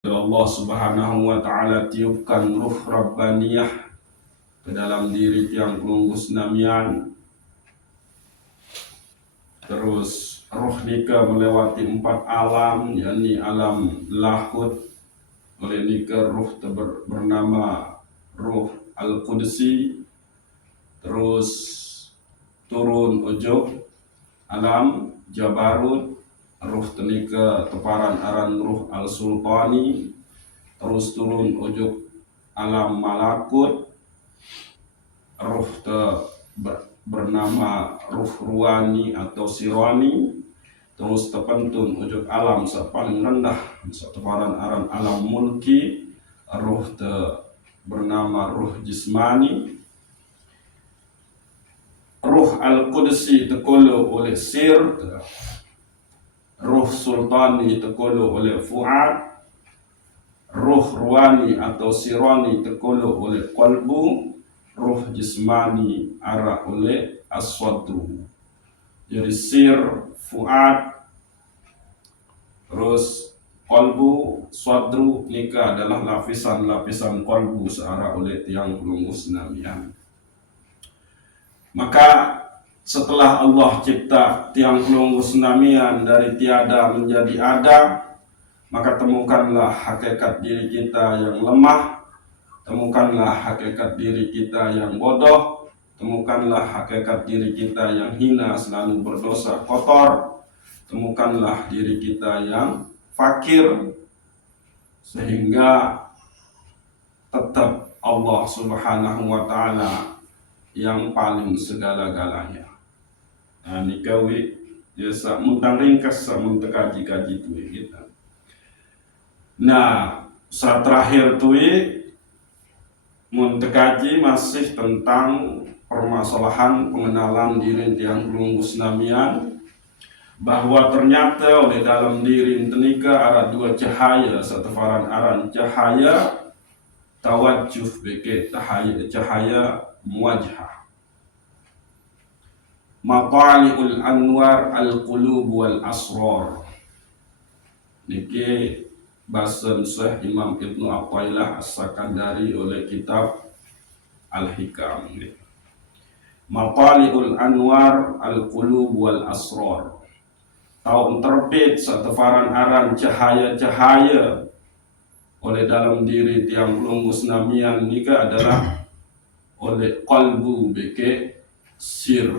Allah Subhanahu wa Ta'ala tiupkan ruh Rabbaniyah ke dalam diri tiang pelunggus namian. Terus ruh nika melewati 4 alam, yakni alam lahud. Oleh nika ruh bernama ruh Al-Qudsi. Terus turun ujuk alam Jabarut, ruh tenika teparan aran ruh Al-Sultani. Terus turun ujuk alam Malakut, ruh bernama ruh Ruwani atau Sirani. Terus terpentun ujuk alam paling rendah teparan aran alam Mulki, ruh bernama ruh Jismani. Ruh Al-Qudsi tekolo oleh Sir, ruh Sultani tekolo oleh Fuad, ruh Ruwani atau Sirani tekolo oleh Qalbu, ruh Jismani ara oleh Aswadru. Jadi Sir, Fuad, terus Qalbu, Swadru nika adalah lapisan-lapisan Qalbu seara oleh tiang pelunggus namian. Maka setelah Allah cipta tiang pelunggus namian dari tiada menjadi ada, maka temukanlah hakikat diri kita yang lemah, temukanlah hakikat diri kita yang bodoh, temukanlah hakikat diri kita yang hina, selalu berdosa kotor, temukanlah diri kita yang fakir, sehingga tetap Allah Subhanahu wa Ta'ala yang paling segala-galanya. Nah, nikawi ya muntang ringkas muntakaji-kaji tuh kita. Nah, saat terakhir tuh muntakaji masih tentang permasalahan pengenalan diri tiang pelunggus namian, bahwa ternyata oleh dalam diri tenika ada 2 cahaya, satu faran aran cahaya tawajjuh beke cahaya muwajhah, matali'ul anwar al-qulub wal asrar. Niki bahasa Syekh Imam Ibnu Athaillah As-Sakandari oleh kitab Al-Hikam. Matali'ul anwar al-qulub wal asrar, tahun terbit setefaran aran cahaya-cahaya oleh dalam diri tiang pelunggus namian nika adalah oleh qalbu beke sir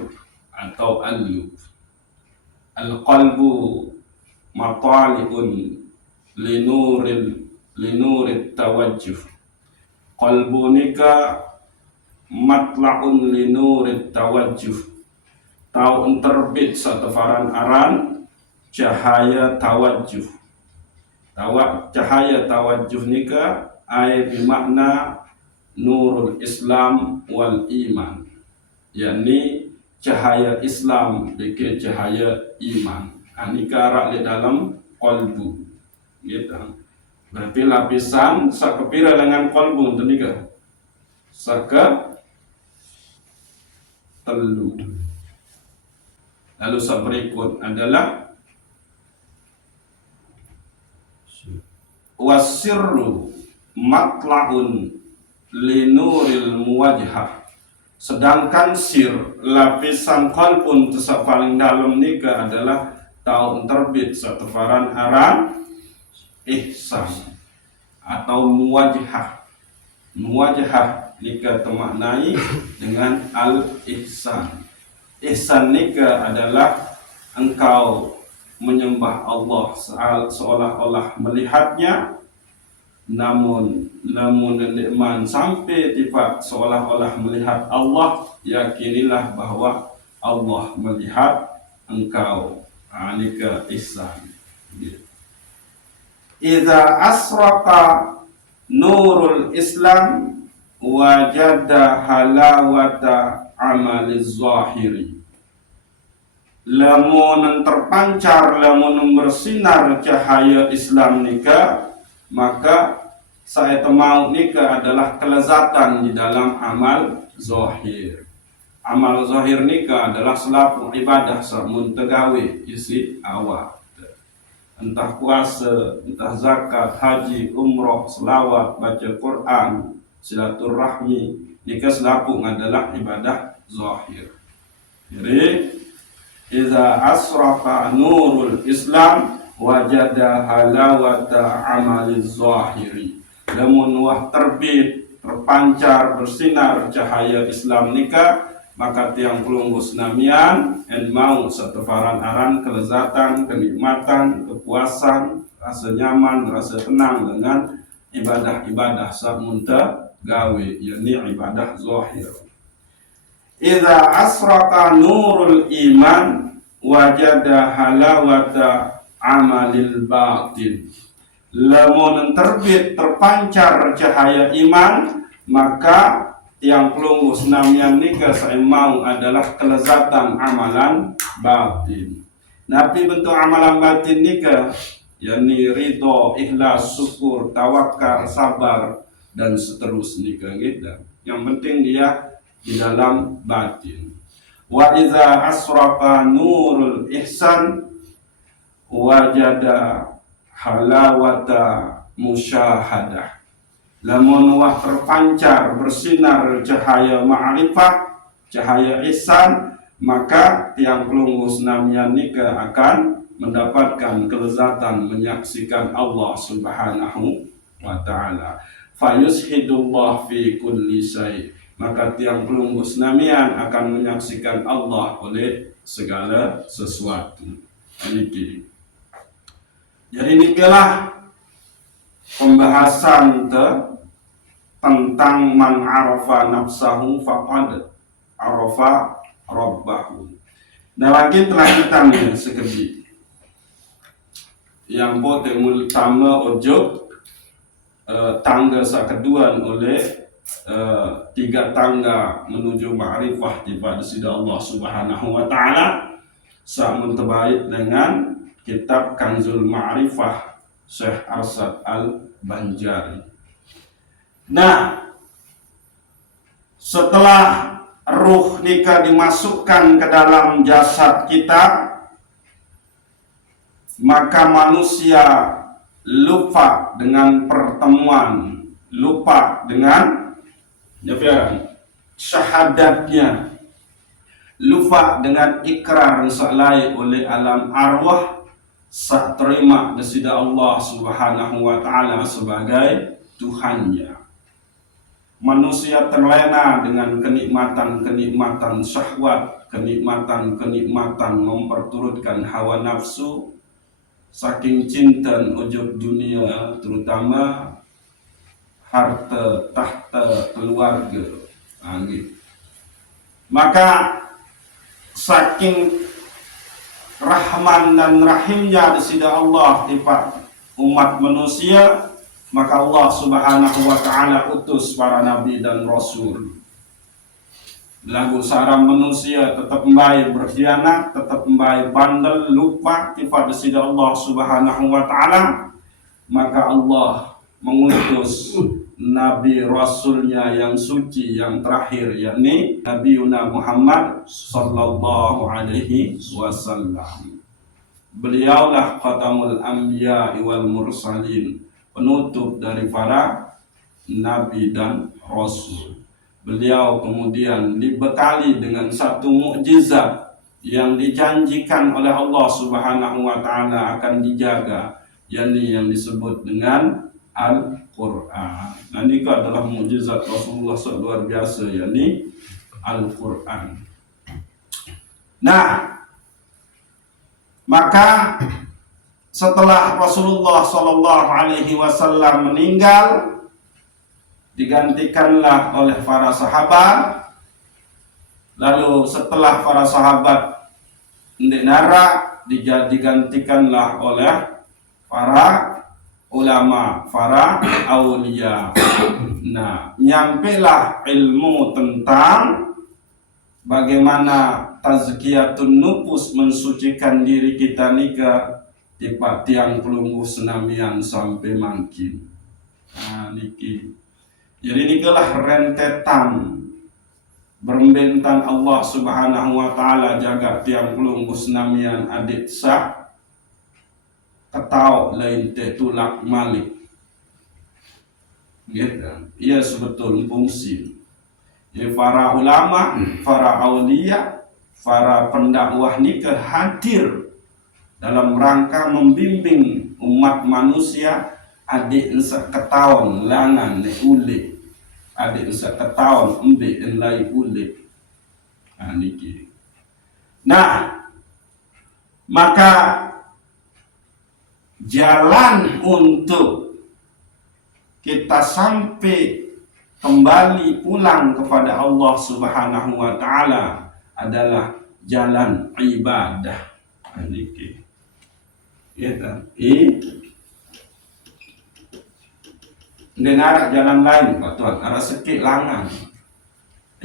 atau al-lub. Al-qalbu matali'un linurit tawajjuh. Qalbu nika matla'un linurit tawajjuh, tahun terbit setefaran aran cahaya tawajjuh. Cahaya tawajjuh nika ay bermakna nurul Islam wal iman, yakni cahaya Islam beke cahaya iman. Anika rak di dalam qalbu gitu. Berarti lapisan sakepira dengan qalbu tenika saka telu. Lalu berikut adalah wasirru matla'un linuril muwajhah. Sedangkan sir lapisan qalbun tersebut paling dalam nika adalah tahun terbit setefaran aran ihsan atau muwajhah. Muwajhah nika termaknai dengan al-ihsan. Ihsan nika adalah engkau menyembah Allah seolah-olah melihatnya, namun nikman sampai tiba seolah-olah melihat Allah, yakinilah bahwa Allah melihat engkau. Anika ihsan. Idza asraqa nurul Islam wajada halawata amaliz zahiri. Lamun terpancar, lamun bersinar cahaya Islam nika, maka saya temau nika adalah kelezatan di dalam amal zahir. Amal zahir nika adalah selaku ibadah samun tegawe isi awak. entah puasa, entah zakat, haji, umroh, selawat, baca Quran, silaturahmi, nikah selapung adalah ibadah zahir. Jadi iza asraqa nurul Islam wajada halawata amaliz zahiri. Lamun wah terbit, terpancar, bersinar cahaya Islam nikah, maka tiang pelunggus namian en mau satu aran kelezatan, kenikmatan, kepuasan, rasa nyaman, rasa tenang dengan ibadah-ibadah samunta gawe, yakni ibadah zahir. Idza asraqa nurul iman wajada halawata amalil batin. Lamun terbit terpancar cahaya iman, maka tiang pelunggus namian nikah saya mau adalah kelezatan amalan batin. Nabi bentuk amalan batin nikah, yakni ridho, ikhlas, syukur, tawakal, sabar, dan seterusnya gitu. Yang penting dia di dalam batin. Wa iza asraqa nurul ihsan wajada halawata musyahadah. Lamun wah terpancar bersinar cahaya ma'rifah, cahaya ihsan, maka tiang pelunggus namian nikah akan mendapatkan kelezatan menyaksikan Allah Subhanahu wa ta'ala. Fayushidullah fi kulli syai'. Maka tiang pelunggus namian akan menyaksikan Allah oleh segala sesuatu. Ini. Jadi nikahlah pembahasan tentang man arafa nafsahu faqad arafa rabbahu. Nah lagi telah kita nih sekedip yang poten utama ojo tangga sakeduan oleh tiga tangga menuju ma'rifah kepada sida Allah Subhanahu wa ta'ala samun terbaik dengan kitab Kanzul Ma'rifah Syekh Arsad Al-Banjari. Nah, setelah ruh nikah dimasukkan ke dalam jasad kita, maka manusia lupa dengan pertemuan, lupa dengan syahadatnya, lupa dengan ikrar salai oleh alam arwah, sak terima desida Allah Subhanahu wa ta'ala sebagai Tuhannya. Manusia terlena dengan kenikmatan-kenikmatan syahwat, kenikmatan-kenikmatan memperturutkan hawa nafsu, saking cinta ujub dunia, terutama harta, tahta, keluarga. Gitu. Maka saking rahman dan rahimnya disida Allah tiap umat manusia, maka Allah Subhanahu wa ta'ala utus para nabi dan rasul. Lagu sarang manusia tetap membaik berkhianat, tetap membaik bandel, lupa tiap disida Allah Subhanahu wa ta'ala, maka Allah mengutus nabi rasulnya yang suci yang terakhir, yakni Nabi Muhammad sallallahu alaihi wasallam. Beliaulah khatamul anbiya wal mursalin, penutup dari para nabi dan rasul. Beliau kemudian dibekali dengan satu mukjizat yang dijanjikan oleh Allah Subhanahu wa ta'ala akan dijaga, yakni yang disebut dengan Al-Quran. Nah, ini adalah mukjizat Rasulullah luar biasa, yakni Al-Quran. Nah, maka setelah Rasulullah Sallallahu Alaihi Wasallam meninggal, digantikanlah oleh para sahabat. Lalu setelah para sahabat nara, digantikanlah oleh para ulama, para aulia. Nah, nyampelah ilmu tentang bagaimana tazkiyatun nufus, mensucikan diri kita nikah tiap tiang pelunggu senamian sampai makin. Nah, niki. Jadi nikalah rentetan berembentan Allah Subhanahu wa ta'ala jaga tiang pelunggu senamian adik sah ketau lain te tulak malik. Gitu. Ia sebetul fungsi. Jadi para ulama, para aulia, para pendakwah nikah hadir dalam rangka membimbing umat manusia adik ensa ketahuan langan ne ule, adik ensa ketahuan embe enlai ule. Niki. Nah, maka jalan untuk kita sampai kembali pulang kepada Allah Subhanahu wa taala adalah jalan ibadah. Niki. Ya, dan ada jalan lain, Pak Tuhan. Ada sekit langan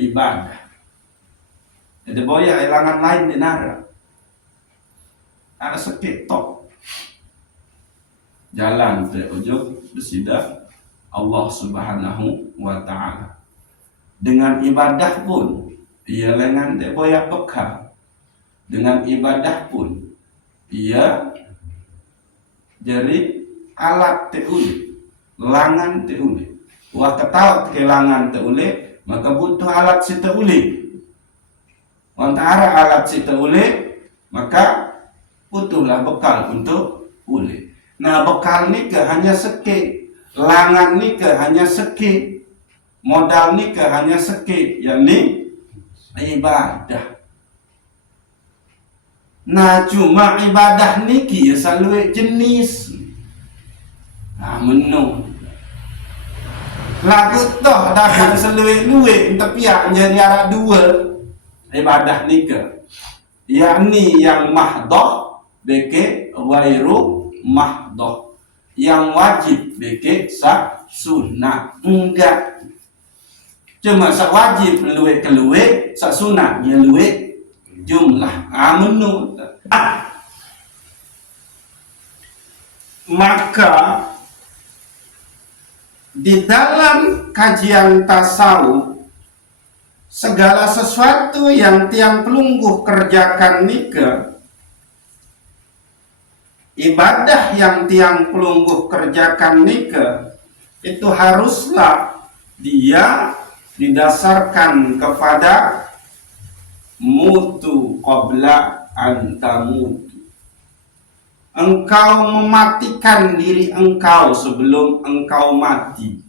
ibadah. Jadi boya langan lain di nara. Ada sekit tok. Jalan ke ujung bersidah Allah Subhanahu wa taala. Dengan ibadah pun ia lengan de boya bekal. Dengan ibadah pun ia jadi alat teuli, langan teuli. Wah ketawa kelangan teuli, maka butuh alat si teuli. Antara alat si teuli, maka butuhlah bekal untuk uli. Nah bekal ni ke hanya sekit, langan ni ke hanya sekit, modal ni ke hanya sekit, yakni ibadah. Nah cuma ibadah niki selalu jenis menu lagu toh dah selalu luwe tapi yang jadi ada dua ibadah nika, yakni yang mahdoh beke wairu mahdoh, yang wajib beke sak sunat. Enggak, cuma sak wajib luwe keluwe, sak sunat dia luwe jumlah menu. Maka di dalam kajian tasawuf segala sesuatu yang tiang pelungguh kerjakan nika, ibadah yang tiang pelungguh kerjakan nika itu haruslah dia didasarkan kepada mutu qabla an tamutu. Engkau mematikan diri engkau sebelum engkau mati.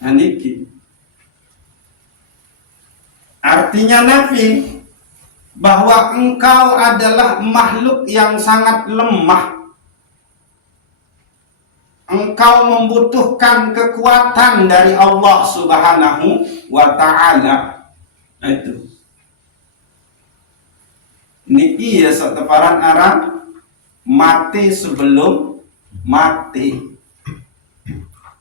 Niki artinya nafi bahwa engkau adalah makhluk yang sangat lemah. Engkau membutuhkan kekuatan dari Allah Subhanahu wa taala. Itu niki ya seteparan Arab mati sebelum mati.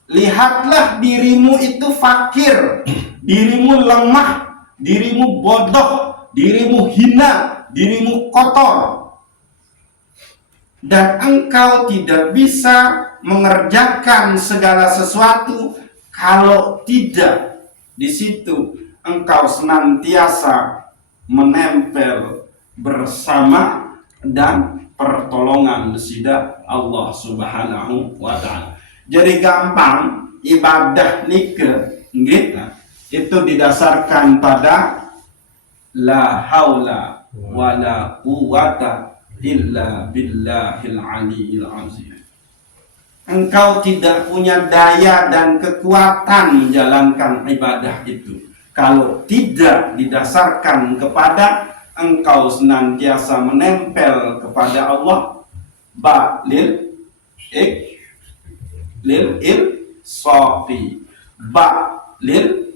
Lihatlah dirimu itu fakir, dirimu lemah, dirimu bodoh, dirimu hina, dirimu kotor, dan engkau tidak bisa mengerjakan segala sesuatu kalau tidak di situ engkau senantiasa menempel bersama dan pertolongan sida Allah Subhanahu wa taala. Jadi gampang ibadah nika gitu, itu didasarkan pada la haula wala quwata illa billahil aliyil azim. Engkau tidak punya daya dan kekuatan menjalankan ibadah itu kalau tidak didasarkan kepada engkau senantiasa menempel kepada Allah, ba lil safi, ba lil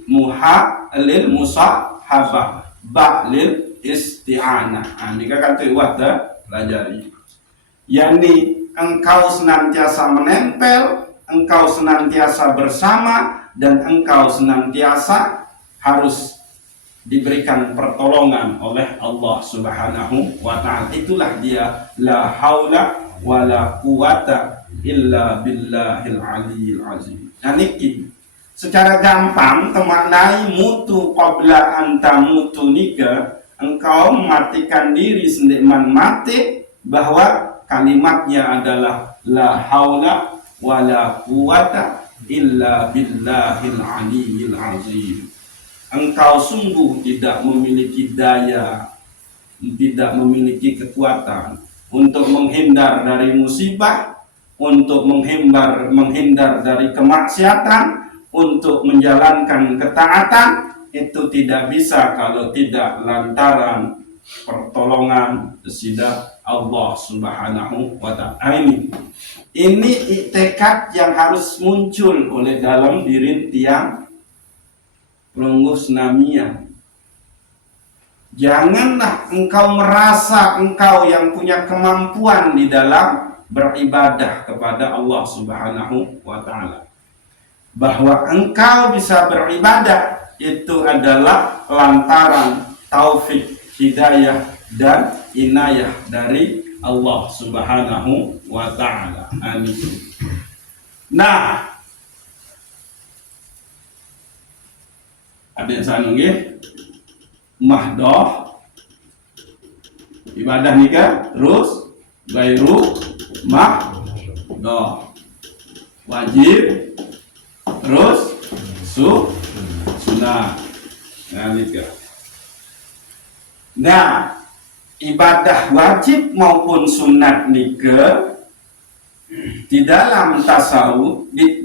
musahabah, ba lil isti'anah. Ini kata wadah pelajari. Yani engkau senantiasa menempel, engkau senantiasa bersama, dan engkau senantiasa harus diberikan pertolongan oleh Allah Subhanahu wa ta'ala. Itulah dia la haula wala quwata illa billahil aliyil azim. Nah niki secara gampang temaknai mutu qabla anta mutu nika, engkau mematikan diri sendirian mati, bahwa kalimatnya adalah la haula wala quwata illa billahil aliyyil azim. Engkau sungguh tidak memiliki daya, tidak memiliki kekuatan untuk menghindar dari musibah, untuk menghindar dari kemaksiatan, untuk menjalankan ketaatan. Itu tidak bisa kalau tidak lantaran pertolongan sida Allah Subhanahu wa ta'ala. Ini tekad yang harus muncul oleh dalam diri tiang Pelungguh Senamia. Janganlah engkau merasa engkau yang punya kemampuan di dalam beribadah kepada Allah Subhanahu wa ta'ala. Bahwa engkau bisa beribadah itu adalah lantaran taufik, hidayah, dan inayah dari Allah Subhanahu wa ta'ala. Amin. Nah, ada yang saya nunggih mahdoh ibadah nikah, terus gairu mahdoh wajib, terus sunnah. Nah, nikah. Nah, ibadah wajib maupun sunat nikah di dalam tasawuf di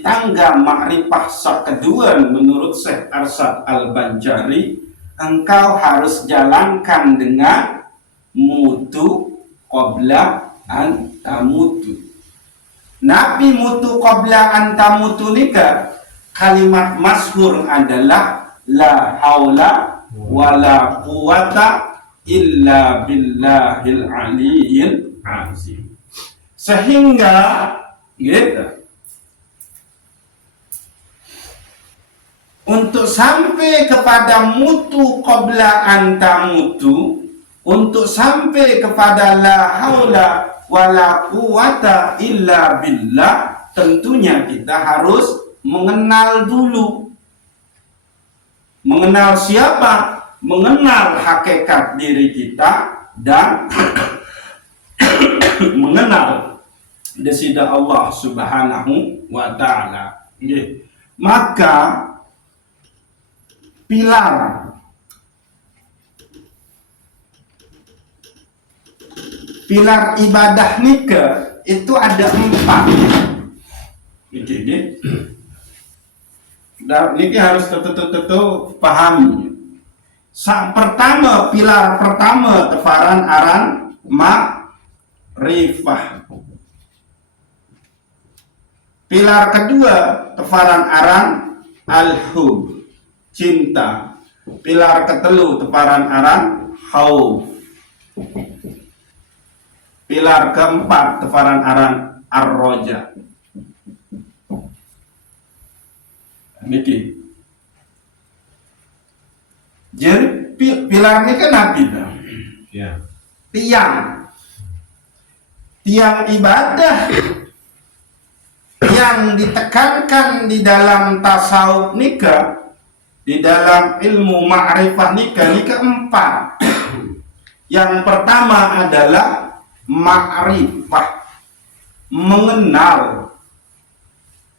tangga ma'rifah kedua menurut Syekh Arsyad Al-Banjari, engkau harus jalankan dengan mutu qabla an tamutu. Nabi mutu qabla an tamutu nikah, kalimat masyhur adalah la haula wala quwata illa billahil aliyyil azim. Sehingga gitu, untuk sampai kepada mutu qabla anta mutu, untuk sampai kepada la haula wala quwata illa billah, tentunya kita harus mengenal dulu. Mengenal siapa? Mengenal hakikat diri kita dan mengenal desida Allah Subhanahu wa ta'ala. Maka pilar ibadah nikah itu ada 4. Dan ini harus tentu pahami. Pilar pertama tefaran aran ma'rifah. Pilar kedua tefaran aran al-hub, cinta. Pilar ketelu tefaran aran khauf. Pilar keempat tefaran aran ar-roja. Niki. Jadi pilar ini kan nabi. Ya. Tiang ibadah yang ditekankan di dalam tasawuf nikah, di dalam ilmu ma'rifah nikah 4. Yang pertama adalah ma'rifah, mengenal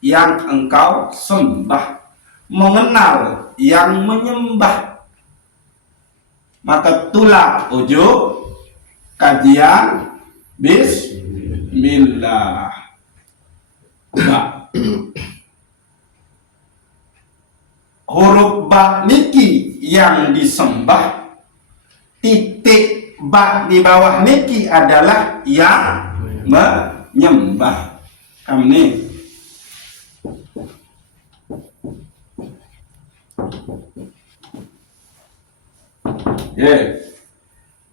yang engkau sembah, mengenal yang menyembah. Maka tulah ujuk kajian bismillah. Huruf ba niki yang disembah, titik ba di bawah niki adalah yang menyembah. Kami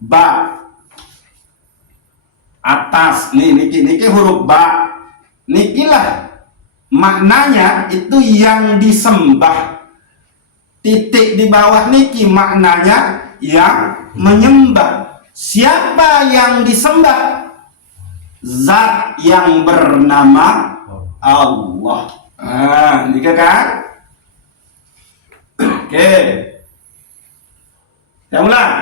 ba atas niki huruf ba, nikilah maknanya itu yang disembah. Titik di bawah niki maknanya yang menyembah. Siapa yang disembah? Zat yang bernama Allah. Niki kan? Oke. Kita ulang.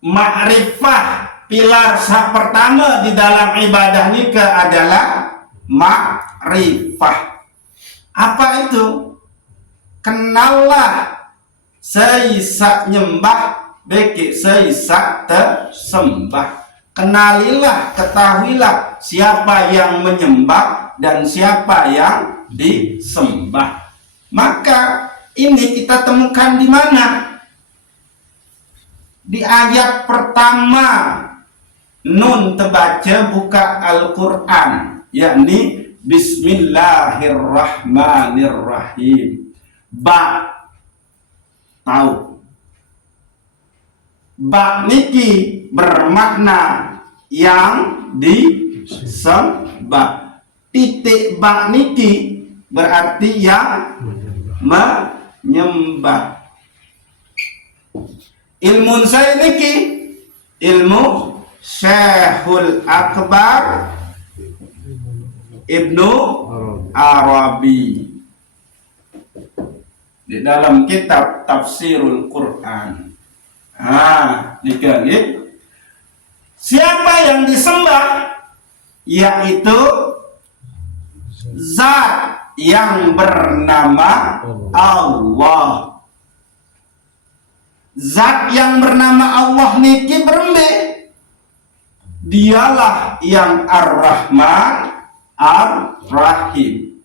Ma'rifah pilar pertama di dalam ibadah nikah adalah ma'rifah. Apa itu? Kenallah seisak nyembah beki seisak tersembah. Kenalilah, ketahuilah siapa yang menyembah dan siapa yang disembah. Maka ini kita temukan di mana? Di ayat pertama nun terbaca buka Al-Quran, yakni Bismillahirrahmanirrahim. Ba tahu. Ba niki bermakna yang disembah. Titik ba niki berarti yang menyembah. Ilmu saya niki ilmu Syekhul Akbar Ibnu Arabi di dalam kitab Tafsirul Quran. Dikali siapa yang disembah, yaitu zat yang bernama Allah. Zat yang bernama Allah niki berembe, dialah yang Ar-Rahman Ar-Rahim.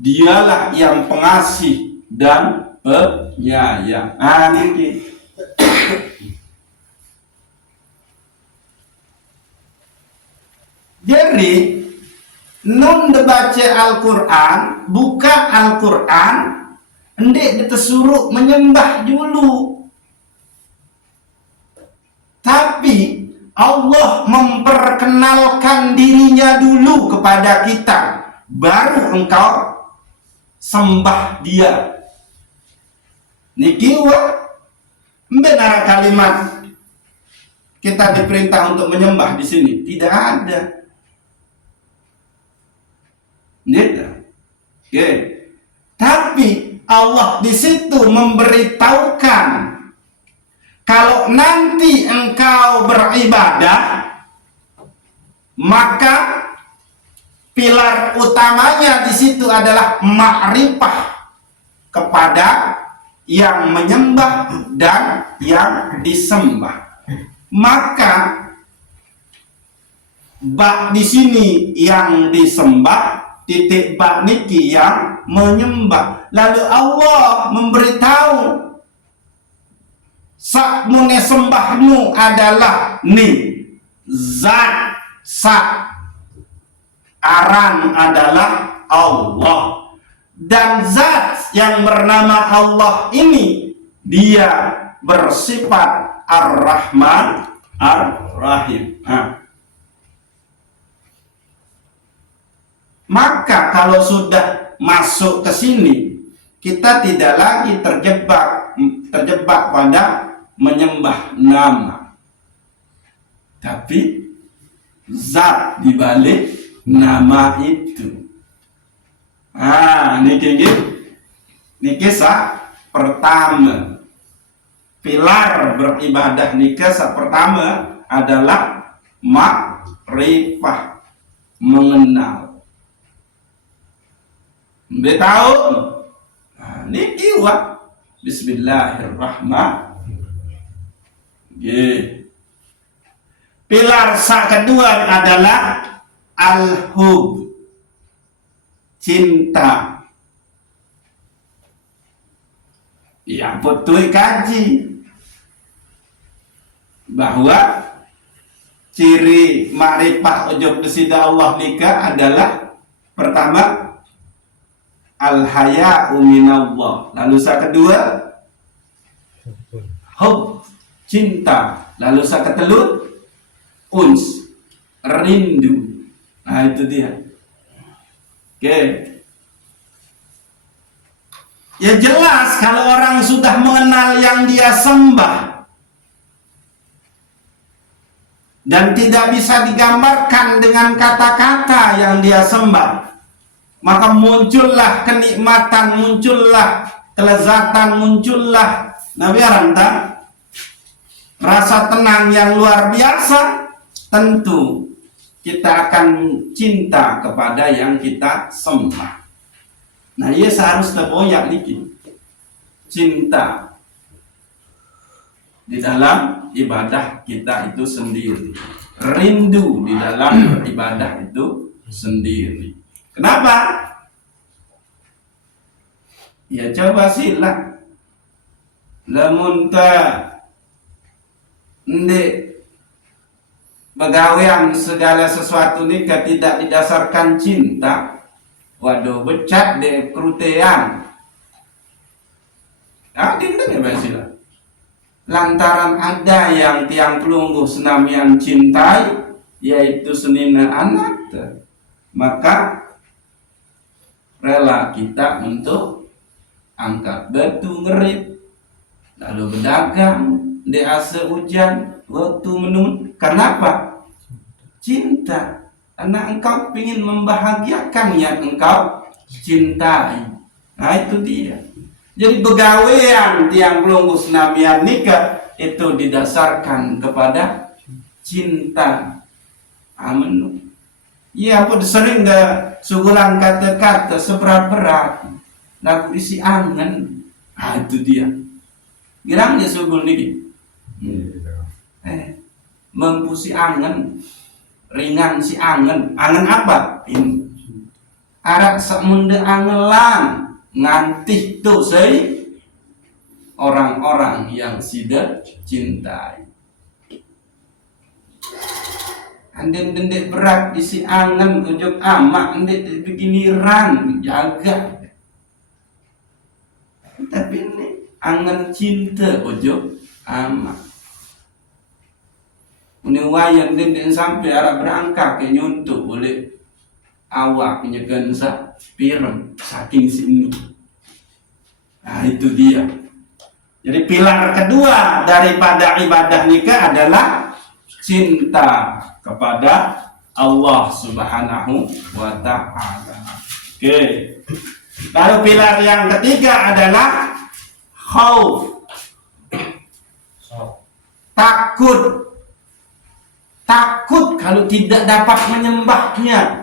Dialah yang pengasih dan penyayang. Niki. Jadi nun baca Al-Quran, buka Al-Quran, hendak ditesuruh menyembah dulu. Tapi Allah memperkenalkan dirinya dulu kepada kita, baru engkau sembah dia. Niki benar kalimat kita diperintah untuk menyembah di sini tidak ada. Oke. Tapi Allah di situ memberitahukan kalau nanti engkau beribadah, maka pilar utamanya di situ adalah ma'rifah kepada yang menyembah dan yang disembah. Maka ba di sini yang disembah, titik ba niki yang menyembah. Lalu Allah memberitahu sakmune sembahmu adalah ni zat sa aran adalah Allah, dan zat yang bernama Allah ini dia bersifat Ar-Rahman Ar-Rahim. Maka kalau sudah masuk ke sini, kita tidak lagi terjebak pada menyembah nama, tapi zat di balik nama itu. Niki pertama pilar beribadah nikah pertama adalah ma'rifah, mengenal. Tahu? Niki Bismillahirrahmanirrahim. Pilar kedua adalah al-hub, cinta. Ya betul kaji bahwa ciri ma'rifah ujub desida Allah nikah adalah pertama al-haya'u minallah, lalu kedua hub, cinta, lalu kedua uns, rindu. Itu dia. Oke. Ya jelas kalau orang sudah mengenal yang dia sembah dan tidak bisa digambarkan dengan kata-kata yang dia sembah, maka muncullah kenikmatan, muncullah kelezatan, muncullah rasa tenang yang luar biasa. tentu kita akan cinta kepada yang kita sembah. Nah, ia seharusnya boyak dikit. Cinta di dalam ibadah kita itu sendiri. Rindu di dalam ibadah itu sendiri. Kenapa? Ya coba sila. Lamun ta ndek begawean segala sesuatu ini tidak didasarkan cinta. Waduh, becat deh kerutean. Dinten ya sila. Lantaran ada yang tiang pelungguh senamian cintai, yaitu senina anak, maka rela kita untuk angkat batu ngerit, lalu berdagang di asa hujan waktu menun. Kenapa? Cinta. Karena engkau ingin membahagiakan yang engkau cintai. Nah, itu dia. Jadi begawean tiang pelungguh senamian nikah itu didasarkan kepada cinta. Amin. Ya, aku sering dah sugulan kata-kata seberat-berat. Nak isi angen. Nah, itu dia. Girang dia sugul niki. Mempusi angen. Ringan si angen. Angen apa? Ini. Arak sakmunda angelan. Ngantih tuh say orang-orang yang sudah cintai. Anden dendek berat isi angen ujuk amak ndek beginiran jaga. Tapi ini angen cinta ujuk amak. Ini wayan dendek sampai arah berangkat ke nyuntuk boleh awaknya gensa pirem saking sini. Nah, itu dia. Jadi pilar kedua daripada ibadah nikah adalah cinta kepada Allah Subhanahu wa ta'ala. Oke. Lalu pilar yang ketiga adalah khauf. Takut. Takut kalau tidak dapat menyembahnya.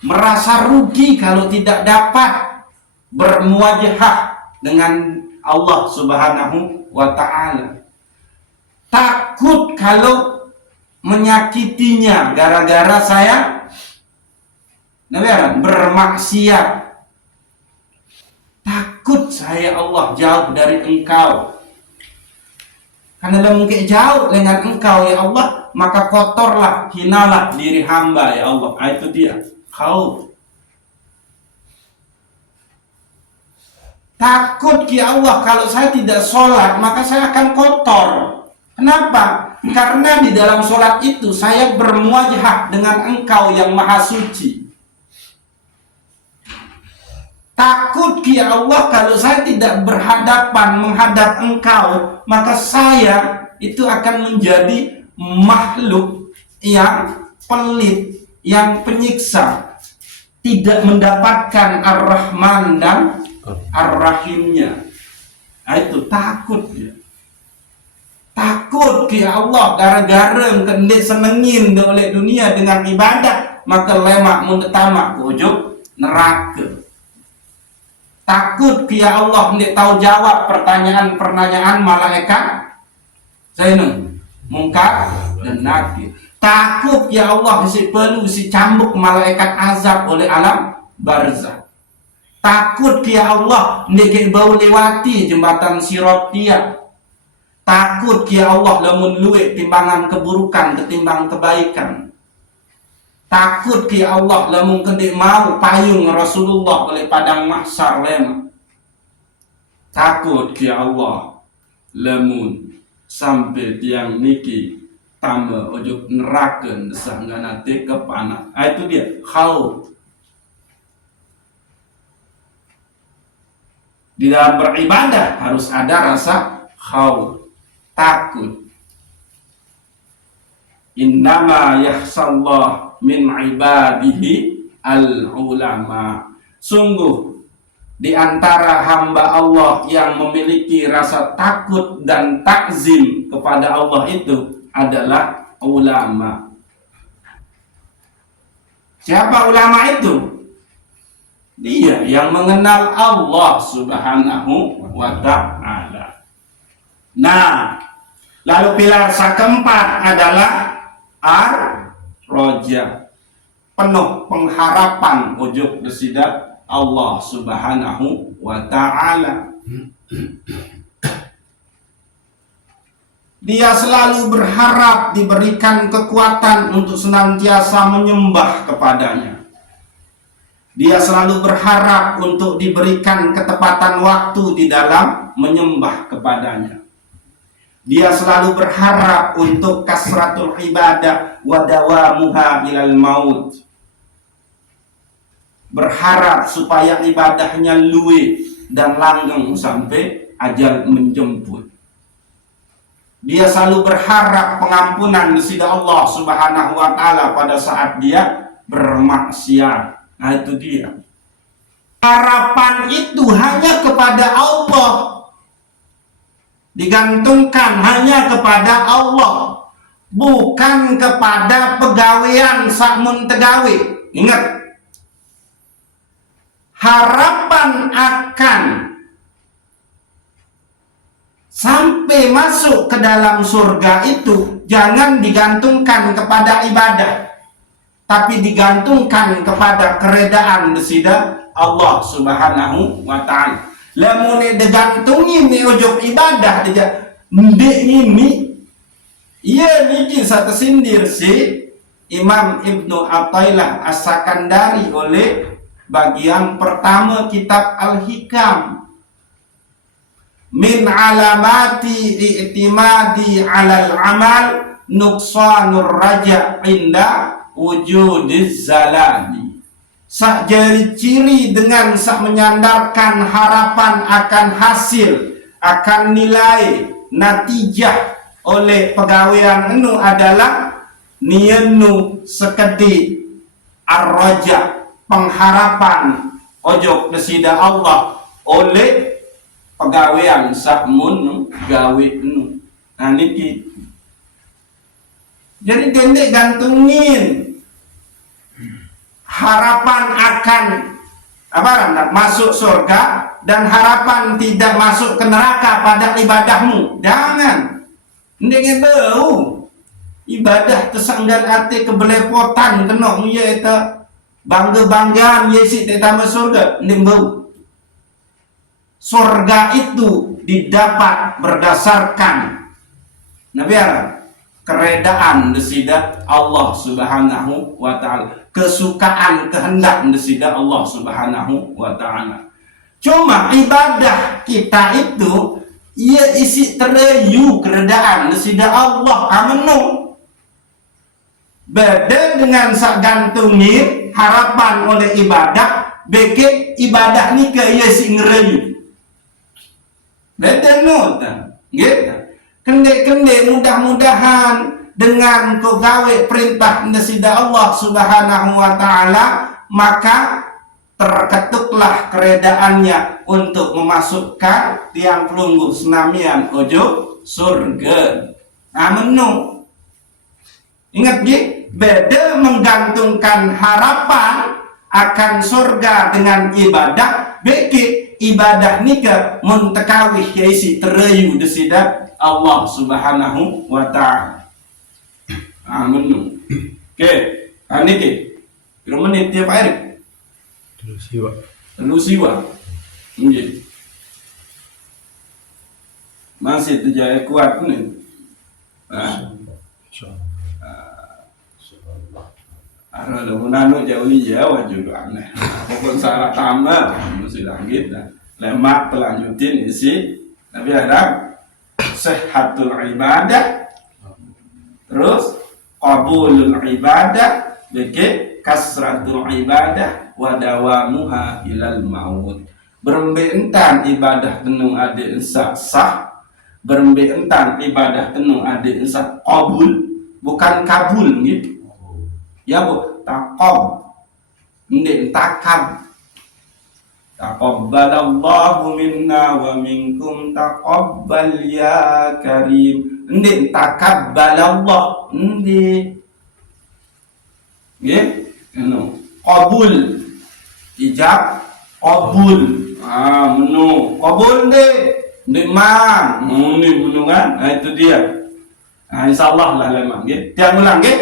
Merasa rugi kalau tidak dapat bermuajahah dengan Allah Subhanahu wa ta'ala. Takut kalau menyakitinya gara-gara saya bermaksiat. Takut saya Allah jauh dari engkau. Karena mungkin jauh dengan engkau ya Allah, maka kotorlah, hinalah diri hamba ya Allah. Itu dia. Khauf. Takut ya Allah, kalau saya tidak sholat maka saya akan kotor. Kenapa? Karena di dalam sholat itu saya bermuajahah dengan engkau yang maha suci. Takut ya Allah, kalau saya tidak berhadapan menghadap engkau, maka saya itu akan menjadi makhluk yang pelit, yang penyiksa, tidak mendapatkan Ar-Rahman dan Ar-Rahimnya. Nah, itu takut ya. Takut ya Allah, gara-gara kendek senengin oleh dunia dengan ibadah, maka lemak mendetamak ke ujung neraka. Takut ya Allah, hendak tahu jawab pertanyaan-pertanyaan malaikat Zainun, Mungkar dan Nakir. Takut ya Allah, si pelu si cambuk malaikat azab oleh alam barzah. Takut ya Allah, hendak bau lewati jembatan Siratia. Takut ya Allah, lamun luwek timbangan keburukan ketimbang kebaikan. Takut ya Allah, lamun kendek mau payung Rasulullah oleh padang mahsyar lema. Takut ya Allah, lamun sampai tiang niki tambah ojo neraka sanggana te kepanas. Itu dia khauf. Di dalam beribadah harus ada rasa khauf, takut. Innama yakhsallah min ibadihi al-ulama. Sungguh di antara hamba Allah yang memiliki rasa takut dan takzim kepada Allah itu adalah ulama. Siapa ulama itu? Dia yang mengenal Allah Subhanahu wa ta'ala. Nah, lalu pilar keempat adalah ar-roja, penuh pengharapan ujuk desida Allah Subhanahu wa ta'ala. Dia selalu berharap diberikan kekuatan untuk senantiasa menyembah kepadanya. Dia selalu berharap untuk diberikan ketepatan waktu di dalam menyembah kepadanya. Dia selalu berharap untuk kasratul ibadah wa dawamuha ilal maut. Berharap supaya ibadahnya luwih dan langgeng sampai ajal menjemput. Dia selalu berharap pengampunan dari Allah Subhanahu wa ta'ala pada saat dia bermaksiat. Nah, itu dia. Harapan itu hanya kepada Allah. Digantungkan hanya kepada Allah, bukan kepada pegawaian sakmun tegawe. Ingat, harapan akan sampai masuk ke dalam surga itu jangan digantungkan kepada ibadah, tapi digantungkan kepada keredaan desida Allah Subhanahu wa ta'ala. Lamun digantungi ni ujung ibadah dia ndek ini, ia niki satu sindir si Imam Ibnu Athaillah As-Sakandari oleh bagian pertama kitab Al-Hikam. Min alamati i'timadi 'alal amal nuqsanur raja' inda wujudiz zalali. Sak jari ciri dengan sak menyandarkan harapan akan hasil, akan nilai, natijah oleh pegawaian enu adalah nienu sekedi ar-raja, pengharapan ojok desida Allah oleh pegawaian sakmun gawe enu. Nah niki. Jadi gendek gantungin harapan akan masuk surga dan harapan tidak masuk ke neraka pada ibadahmu. Jangan. Ndek bau. Ibadah tersanggan ate kebelepotan kena ya eta bangga-banggaan ye si tambah surga. Ndek bau. Surga itu didapat berdasarkan Nabi Arab keredaan desida Allah Subhanahu wa ta'ala, kesukaan kehendak desida Allah Subhanahu wa ta'ala. Cuma ibadah kita itu ia isi terayu keredaan desida Allah amenu. Beda dengan sak gantungin harapan oleh ibadah, beke ibadah ni ke ia si ngerayu. Beda nota, gitu. Kendek-kendek mudah-mudahan dengan pegawai perintah desida Allah Subhanahu wa ta'ala, maka terketuklah keredaannya untuk memasukkan tiang pelunggu senamian ojo surga. Amenu. Ingat ye, beda menggantungkan harapan akan surga dengan ibadah, beki ibadah nikah muntakawih yaisi terayu desida Allah Subhanahu wa ta'ala. Amin. Oke, niki. Piro menit tiap hari? Terus siwa. Nggih. Masih terjaya kuat nih. Ada menanu jauh juga aneh. Pokok syarat tambah mesti lanjut dan lemak pelanjutin isi Nabi ada sehatul ibadah, terus qabulul ibadah, beke kasratul ibadah, wa dawamuha ilal maut. Berembe entan ibadah tenung ade ensak sah, berembe entan ibadah tenung ade ensak qabul, bukan kabul gitu. Ya bu, taqab, ndek takab. Taqabbalallahu minna wa minkum taqabbal ya karim. Ndik takabbalallah ndik. Nggih, qabul ijab qabul. Menu qabul ndik man. Ni menu kan. Itu dia. Insyaallah lah lemah nggih. Tiang ulang nggih.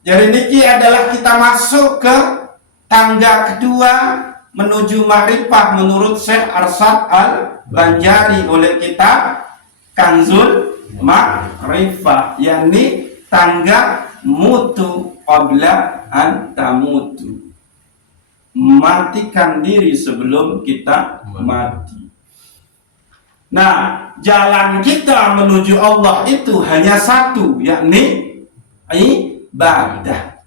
Jadi niki adalah kita masuk ke tangga kedua menuju ma'rifah menurut Syekh Arsyad Al-Banjari oleh kitab Kanzul Ma'rifah, yakni tangga mutu qabla an tamutu, matikan diri sebelum kita mati. Nah, jalan kita menuju Allah itu hanya satu, yakni ibadah.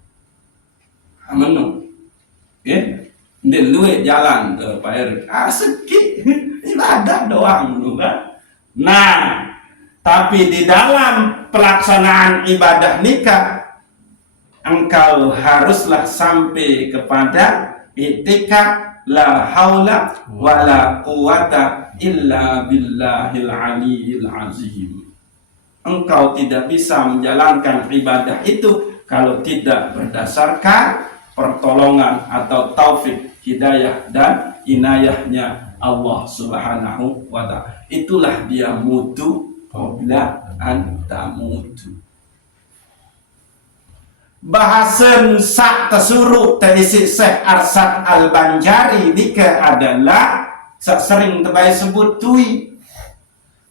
Menu okay? Ndek luwe jalan ke Pak Erik sedikit ibadah doang dulu kan. Nah, tapi di dalam pelaksanaan ibadah nikah engkau haruslah sampai kepada i'tikad la haula wala quwata illa billahil aliyil azim. Engkau tidak bisa menjalankan ibadah itu kalau tidak berdasarkan pertolongan atau taufik, hidayah dan inayahnya Allah Subhanahu wa ta'ala. Itulah dia mutu qabla an tamutu. Bahasan sak tesuruk terisi Syekh Arsyad Al-Banjari dika adalah sak sering terbaik sebut tui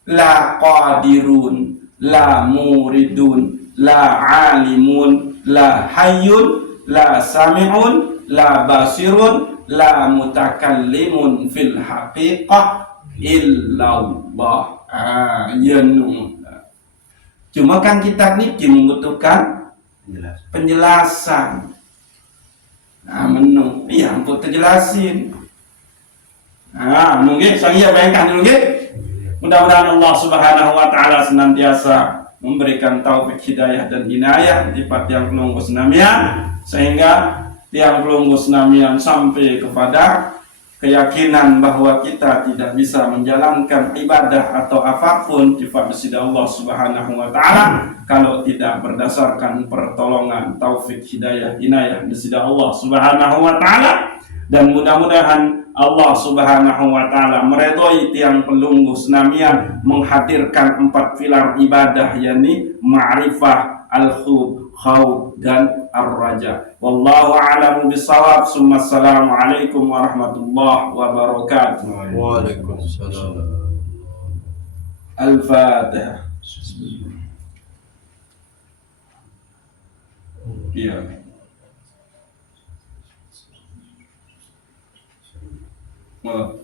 la qadirun, la muridun, la alimun, la hayyun, la sami'un, la basirun, la mutakallimun fil haqiqah illallah. Cuma kan kitab ini membutuhkan penjelasan. Menu iya untuk terjelasin. Mungkin saya bayangkan dulu nggih. Mudah-mudahan Allah Subhanahu wa taala senantiasa memberikan taufik hidayah dan inayah di tiang pelunggu senamian, sehingga tiang pelunggu senamian sampai kepada keyakinan bahwa kita tidak bisa menjalankan ibadah atau apapun sifat besida Allah Subhanahu wa taala kalau tidak berdasarkan pertolongan taufik hidayah inayah besida Allah Subhanahu wa taala. Dan mudah-mudahan Allah Subhanahu wa ta'ala meredhoi tiang pelunggu senamian menghadirkan 4 pilar ibadah, yakni ma'rifah, al-khub, khauf dan ar-raja. Wallahu a'lamu bissawab. Assalamualaikum warahmatullahi wabarakatuh. Waalaikumsalam. Al-Fatihah. Iya. Well,